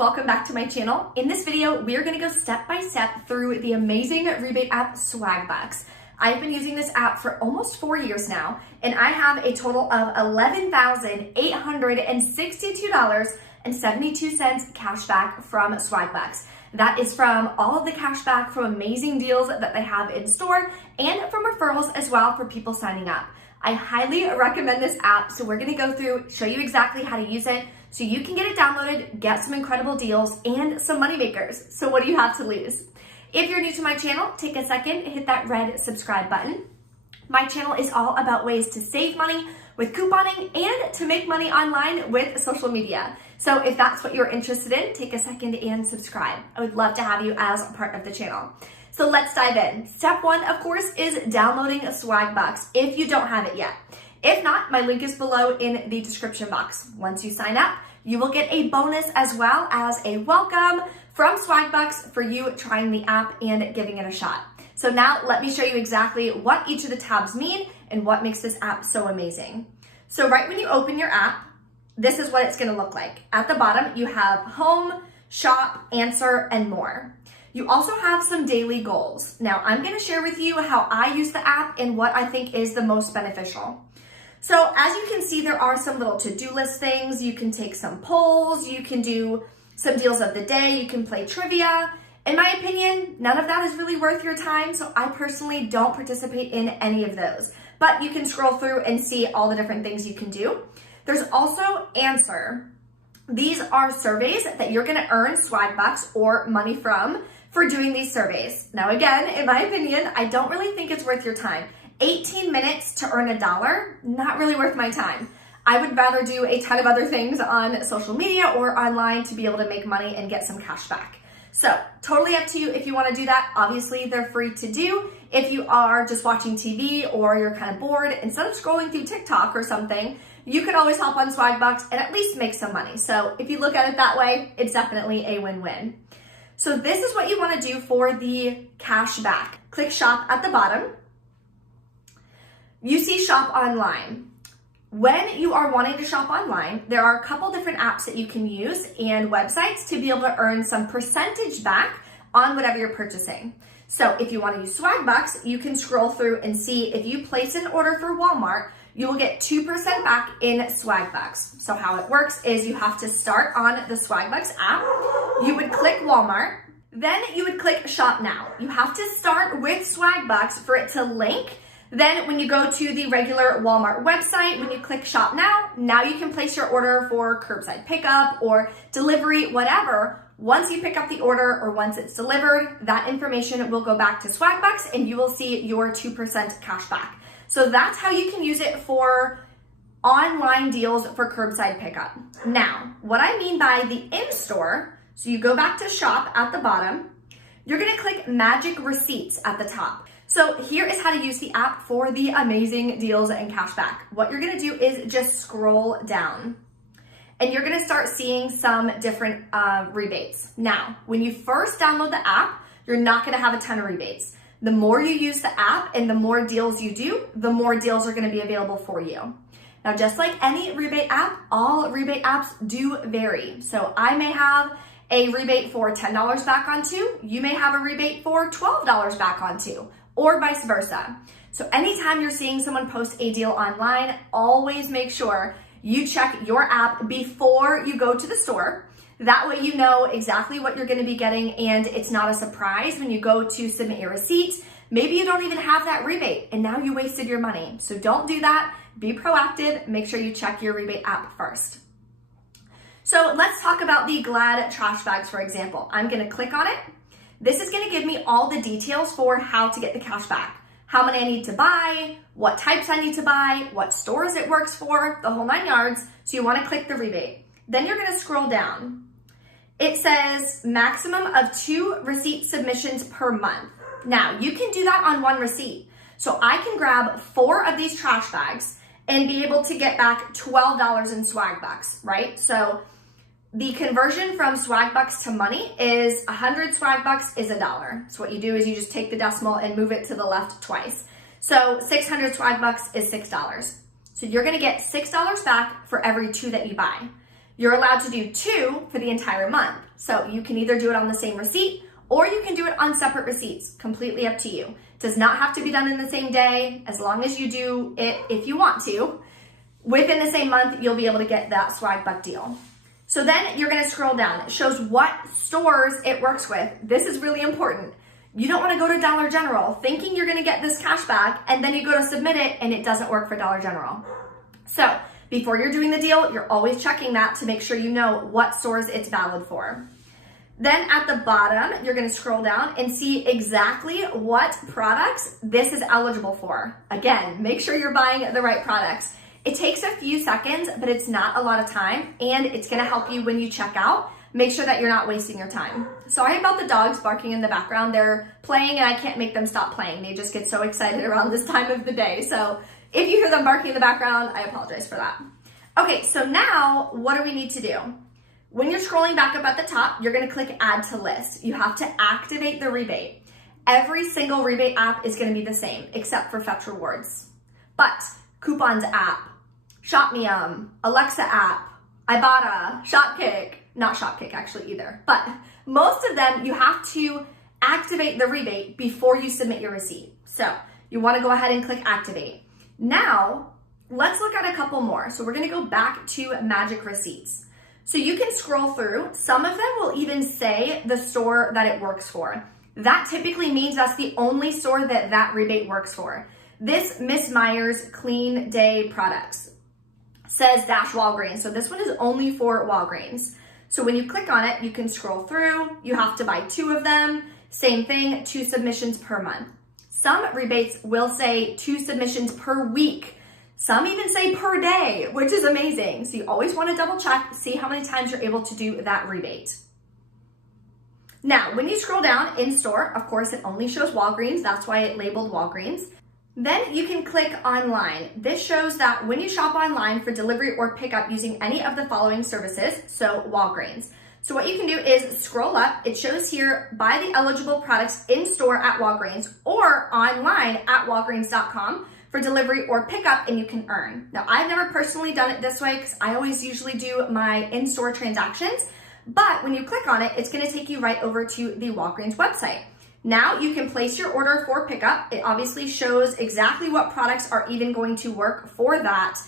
welcome back to my channel. In this video, we are gonna go step by step through the amazing rebate app Swagbucks. I've been using this app for almost 4 years now, and I have a total of $11,862.72 cash back from Swagbucks. That is from all of the cash back from amazing deals that they have in store and from referrals as well for people signing up. I highly recommend this app, so we're gonna go through, show you exactly how to use it so you can get it downloaded, get some incredible deals, and some money makers. So what do you have to lose? If you're new to my channel, take a second, hit that red subscribe button. My channel is all about ways to save money with couponing and to make money online with social media. So if that's what you're interested in, take a second and subscribe. I would love to have you as a part of the channel. So let's dive in. Step one, of course, is downloading Swagbucks if you don't have it yet. If not, my link is below in the description box. Once you sign up, you will get a bonus as well as a welcome from Swagbucks for you trying the app and giving it a shot. So now let me show you exactly what each of the tabs mean and what makes this app so amazing. So right when you open your app, this is what it's gonna look like. At the bottom, you have home, shop, answer, and more. You also have some daily goals. Now, I'm gonna share with you how I use the app and what I think is the most beneficial. So as you can see, there are some little to-do list things. You can take some polls, you can do some deals of the day, you can play trivia. In my opinion, none of that is really worth your time, so I personally don't participate in any of those. But you can scroll through and see all the different things you can do. There's also answer. These are surveys that you're gonna earn Swagbucks or money from for doing these surveys. Now again, in my opinion, I don't really think it's worth your time. 18 minutes to earn $1, not really worth my time. I would rather do a ton of other things on social media or online to be able to make money and get some cash back. So totally up to you if you wanna do that. Obviously, they're free to do. If you are just watching TV or you're kind of bored, instead of scrolling through TikTok or something, you can always hop on Swagbucks and at least make some money. So if you look at it that way, it's definitely a win-win. So this is what you wanna do for the cash back. Click shop at the bottom. You see shop online. When you are wanting to shop online, there are a couple different apps that you can use and websites to be able to earn some percentage back on whatever you're purchasing. So if you want to use Swagbucks, you can scroll through and see if you place an order for Walmart, you will get 2% back in Swagbucks. So how it works is you have to start on the Swagbucks app. You would click Walmart, then you would click shop now. You have to start with Swagbucks for it to link. Then when you go to the regular Walmart website, when you click shop now you can place your order for curbside pickup or delivery, whatever. Once you pick up the order or once it's delivered, that information will go back to Swagbucks and you will see your 2% cash back. So that's how you can use it for online deals for curbside pickup. Now, what I mean by the in-store, so you go back to shop at the bottom, you're gonna click magic receipts at the top. So here is how to use the app for the amazing deals and cash back. What you're gonna do is just scroll down and you're gonna start seeing some different rebates. Now, when you first download the app, you're not gonna have a ton of rebates. The more you use the app and the more deals you do, the more deals are gonna be available for you. Now, just like any rebate app, all rebate apps do vary. So I may have a rebate for $10 back on two, you may have a rebate for $12 back on two, or vice versa. So anytime you're seeing someone post a deal online, always make sure you check your app before you go to the store. That way you know exactly what you're gonna be getting and it's not a surprise when you go to submit your receipts. Maybe you don't even have that rebate and now you wasted your money. So don't do that, be proactive, make sure you check your rebate app first. So let's talk about the Glad trash bags, for example. I'm gonna click on it. This is gonna give me all the details for how to get the cash back. How many I need to buy, what types I need to buy, what stores it works for, the whole 9 yards. So you wanna click the rebate. Then you're gonna scroll down. It says maximum of 2 receipt submissions per month. Now, you can do that on 1 receipt. So I can grab 4 of these trash bags and be able to get back $12 in Swagbucks, right? So the conversion from Swagbucks to money is 100 Swagbucks is $1. So what you do is you just take the decimal and move it to the left twice. So 600 Swagbucks is $6. So you're gonna get $6 back for every 2 that you buy. You're allowed to do 2 for the entire month. So you can either do it on the same receipt or you can do it on separate receipts, completely up to you. Does not have to be done in the same day. As long as you do it, if you want to, within the same month, you'll be able to get that Swagbuck deal. So then you're gonna scroll down. It shows what stores it works with. This is really important. You don't wanna go to Dollar General thinking you're gonna get this cash back, and then you go to submit it and it doesn't work for Dollar General. So before you're doing the deal, you're always checking that to make sure you know what stores it's valid for. Then at the bottom, you're gonna scroll down and see exactly what products this is eligible for. Again, make sure you're buying the right products. It takes a few seconds, but it's not a lot of time, and it's gonna help you when you check out. Make sure that you're not wasting your time. Sorry about the dogs barking in the background. They're playing and I can't make them stop playing. They just get so excited around this time of the day. So if you hear them barking in the background, I apologize for that. Okay, so now what do we need to do? When you're scrolling back up at the top, you're gonna click Add to List. You have to activate the rebate. Every single rebate app is gonna be the same, except for Fetch Rewards. But Coupons app, Shopmium, Alexa app, Ibotta, Shopkick, not Shopkick actually either, but most of them you have to activate the rebate before you submit your receipt. So you wanna go ahead and click Activate. Now, let's look at a couple more. So we're gonna go back to Magic Receipts. So you can scroll through. Some of them will even say the store that it works for. That typically means that's the only store that that rebate works for. This Miss Myers Clean Day Products says dash Walgreens. So this one is only for Walgreens. So when you click on it, you can scroll through. You have to buy 2 of them. Same thing, 2 submissions per month. Some rebates will say 2 submissions per week. Some even say per day, which is amazing. So you always want to double check, see how many times you're able to do that rebate. Now, when you scroll down in store, of course, it only shows Walgreens. That's why it labeled Walgreens. Then you can click online. This shows that when you shop online for delivery or pickup using any of the following services, so Walgreens. So what you can do is scroll up. It shows here, buy the eligible products in store at Walgreens or online at walgreens.com for delivery or pickup, and you can earn. Now, I've never personally done it this way because I always usually do my in-store transactions, but when you click on it, it's gonna take you right over to the Walgreens website. Now you can place your order for pickup. It obviously shows exactly what products are even going to work for that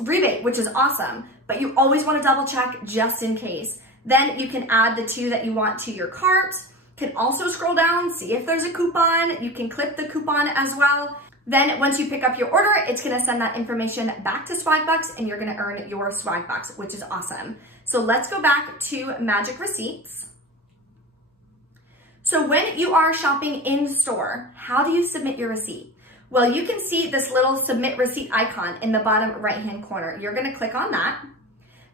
rebate, which is awesome, but you always wanna double check just in case. Then you can add the 2 that you want to your cart. Can also scroll down, see if there's a coupon. You can clip the coupon as well. Then once you pick up your order, it's gonna send that information back to Swagbucks and you're gonna earn your Swagbucks, which is awesome. So let's go back to Magic Receipts. So when you are shopping in store, how do you submit your receipt? Well, you can see this little submit receipt icon in the bottom right-hand corner. You're gonna click on that.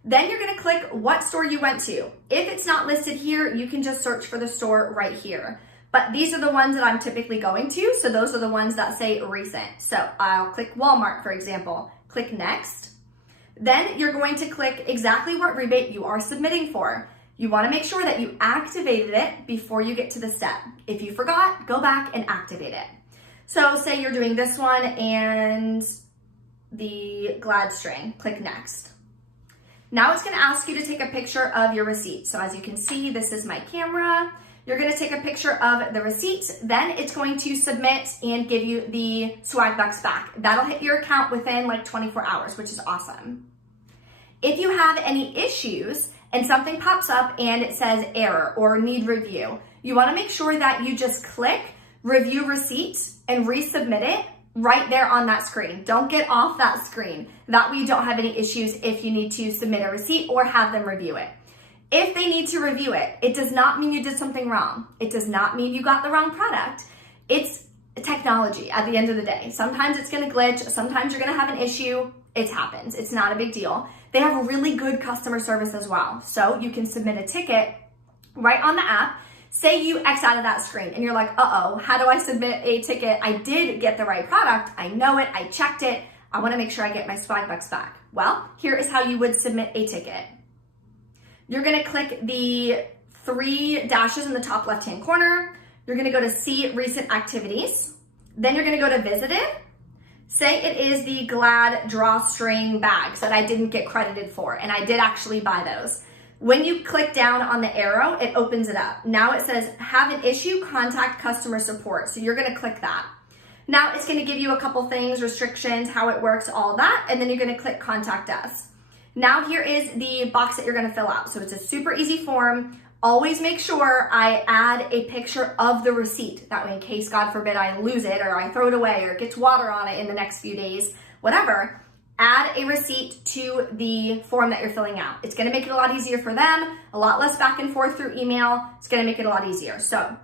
Then you're gonna click what store you went to. If it's not listed here, you can just search for the store right here. But these are the ones that I'm typically going to, so those are the ones that say recent. So I'll click Walmart, for example. Click Next. Then you're going to click exactly what rebate you are submitting for. You wanna make sure that you activated it before you get to the step. If you forgot, go back and activate it. So say you're doing this one and the Glad string, click Next. Now it's gonna ask you to take a picture of your receipt. So as you can see, this is my camera. You're gonna take a picture of the receipt, then it's going to submit and give you the Swagbucks back. That'll hit your account within like 24 hours, which is awesome. If you have any issues and something pops up and it says error or need review, you wanna make sure that you just click review receipt and resubmit it right there on that screen. Don't get off that screen. That way you don't have any issues if you need to submit a receipt or have them review it. If they need to review it, it does not mean you did something wrong. It does not mean you got the wrong product. It's technology at the end of the day. Sometimes it's gonna glitch, sometimes you're gonna have an issue. It happens, it's not a big deal. They have really good customer service as well. So you can submit a ticket right on the app. Say you X out of that screen and you're like, uh-oh, how do I submit a ticket? I did get the right product, I know it, I checked it. I wanna make sure I get my Swagbucks back. Well, here is how you would submit a ticket. You're gonna click the 3 dashes in the top left-hand corner. You're gonna go to see recent activities. Then you're gonna go to visited. Say it is the Glad drawstring bags that I didn't get credited for, and I did actually buy those. When you click down on the arrow, it opens it up. Now it says, have an issue, contact customer support. So you're gonna click that. Now it's gonna give you a couple things, restrictions, how it works, all that, and then you're gonna click contact us. Now here is the box that you're gonna fill out. So it's a super easy form. Always make sure I add a picture of the receipt. That way, in case, God forbid, I lose it or I throw it away or it gets water on it in the next few days, whatever, add a receipt to the form that you're filling out. It's gonna make it a lot easier for them, a lot less back and forth through email. It's gonna make it a lot easier. So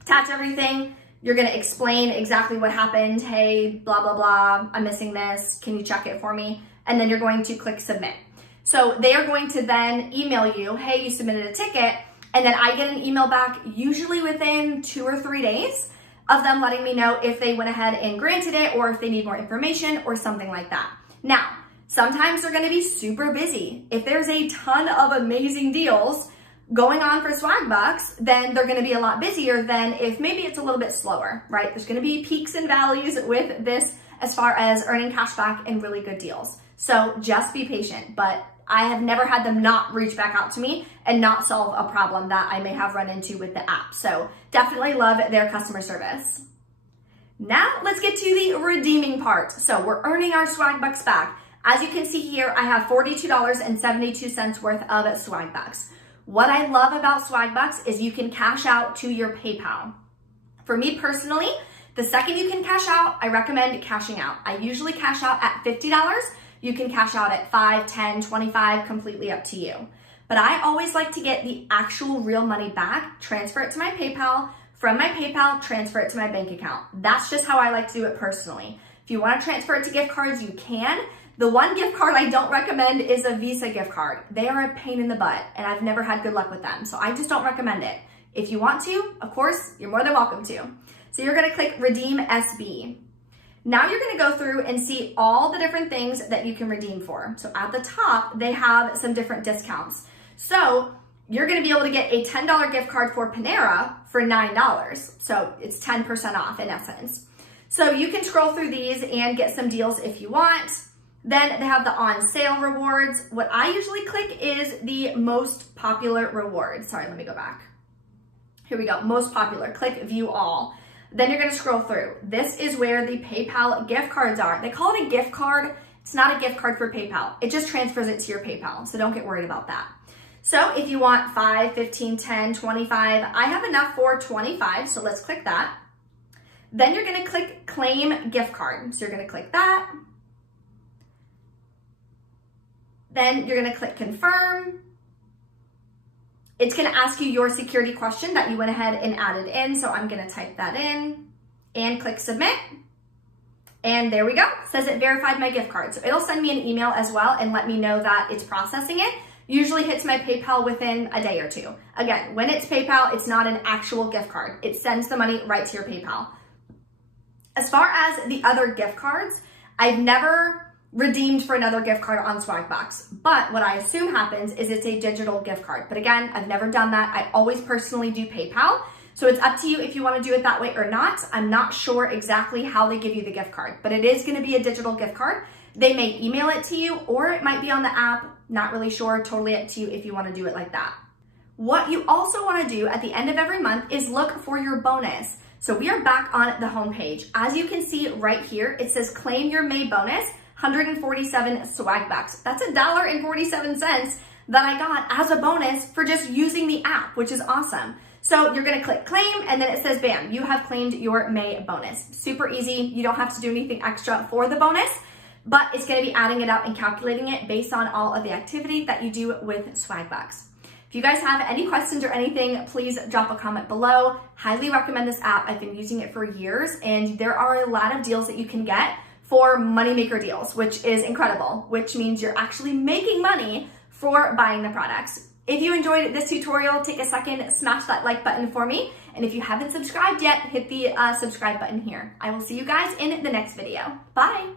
attach everything. You're gonna explain exactly what happened. Hey, blah, blah, blah, I'm missing this. Can you check it for me? And then you're going to click submit. So they are going to then email you, hey, you submitted a ticket. And then I get an email back usually within 2 or 3 days of them letting me know if they went ahead and granted it or if they need more information or something like that. Now, sometimes they're gonna be super busy. If there's a ton of amazing deals going on for Swagbucks, then they're gonna be a lot busier than if maybe it's a little bit slower, right? There's gonna be peaks and valleys with this as far as earning cash back and really good deals. So just be patient, but I have never had them not reach back out to me and not solve a problem that I may have run into with the app. So definitely love their customer service. Now let's get to the redeeming part. So we're earning our Swagbucks back. As you can see here, I have $42.72 worth of Swagbucks. What I love about Swagbucks is you can cash out to your PayPal. For me personally, the second you can cash out, I recommend cashing out. I usually cash out at $50. You can cash out at $5, $10, $25, completely up to you. But I always like to get the actual real money back, transfer it to my PayPal, from my PayPal, transfer it to my bank account. That's just how I like to do it personally. If you want to transfer it to gift cards, you can. The one gift card I don't recommend is a Visa gift card. They are a pain in the butt, and I've never had good luck with them, so I just don't recommend it. If you want to, of course, you're more than welcome to. So you're gonna click Redeem SB. Now you're gonna go through and see all the different things that you can redeem for. So at the top, they have some different discounts. So you're gonna be able to get a $10 gift card for Panera for $9. So it's 10% off in essence. So you can scroll through these and get some deals if you want. Then they have the on sale rewards. What I usually click is the most popular rewards. Sorry, let me go back. Here we go, most popular, click view all. Then you're gonna scroll through. This is where the PayPal gift cards are. They call it a gift card. It's not a gift card for PayPal. It just transfers it to your PayPal, so don't get worried about that. So if you want 5, 15, 10, 25, I have enough for 25, so let's click that. Then you're gonna click claim gift card. So you're gonna click that. Then you're gonna click confirm. It's gonna ask you your security question that you went ahead and added in. So I'm gonna type that in and click submit. And there we go, it says it verified my gift card. So it'll send me an email as well and let me know that it's processing it. Usually hits my PayPal within a day or two. Again, when it's PayPal, it's not an actual gift card. It sends the money right to your PayPal. As far as the other gift cards, I've never redeemed for another gift card on Swagbucks, but what I assume happens is it's a digital gift card. But again, I've never done that. I always personally do PayPal. So it's up to you if you want to do it that way or not. I'm not sure exactly how they give you the gift card, but it is going to be a digital gift card. They may email it to you or it might be on the app. Not really sure, totally up to you if you want to do it like that. What you also want to do at the end of every month is look for your bonus. So we are back on the home page. As you can see right here, it says claim your May bonus, 147 Swagbucks. That's $1.47 that I got as a bonus for just using the app, which is awesome. So you're gonna click claim and then it says, bam, you have claimed your May bonus. Super easy, you don't have to do anything extra for the bonus, but it's gonna be adding it up and calculating it based on all of the activity that you do with Swagbucks. If you guys have any questions or anything, please drop a comment below. Highly recommend this app. I've been using it for years and there are a lot of deals that you can get for moneymaker deals, which is incredible, which means you're actually making money for buying the products. If you enjoyed this tutorial, take a second, smash that like button for me. And if you haven't subscribed yet, hit the subscribe button here. I will see you guys in the next video. Bye.